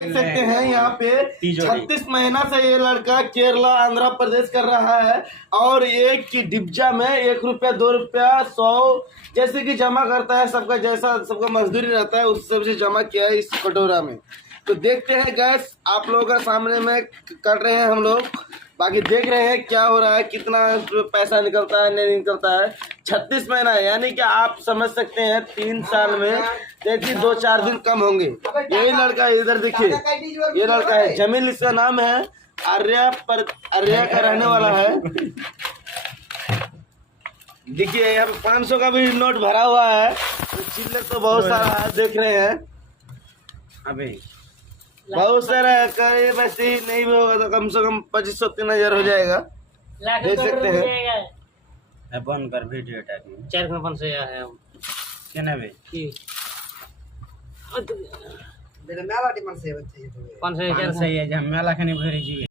देख सकते हैं यहाँ पे 36 महीना से ये लड़का केरला आंध्र प्रदेश कर रहा है और एक डिब्बा में 1 रुपया 2 रुपया 100 जैसे कि जमा करता है। सबका जैसा सबका मजदूरी रहता है उस सबसे जमा किया है इस कटोरा में। तो देखते हैं गैस आप लोगों का सामने में कर रहे हैं हम लोग, बाकी देख रहे हैं क्या हो रहा है, कितना पैसा निकलता है नहीं निकलता है। 36 महीना है यानी कि आप समझ सकते हैं 3 साल में देखिए 2-4 दिन कम होंगे। यही लड़का इधर देखिए, ये लड़का है जमील, इसका नाम है आर्या का रहने वाला है। देखिए यहाँ पे 500 का भी नोट भरा हुआ है, चिल्लर तो बहुत सारा है देख रहे हैं। अभी बहुत सारा है, वैसे ही नहीं भी होगा तो कम से कम 2500-3000 हो जाएगा। देख सकते हैं बंद कर वीडियो टाइप 4 है केना बे की मेला टी मन से बच्चे तो 500 है मेला खने भरी जी।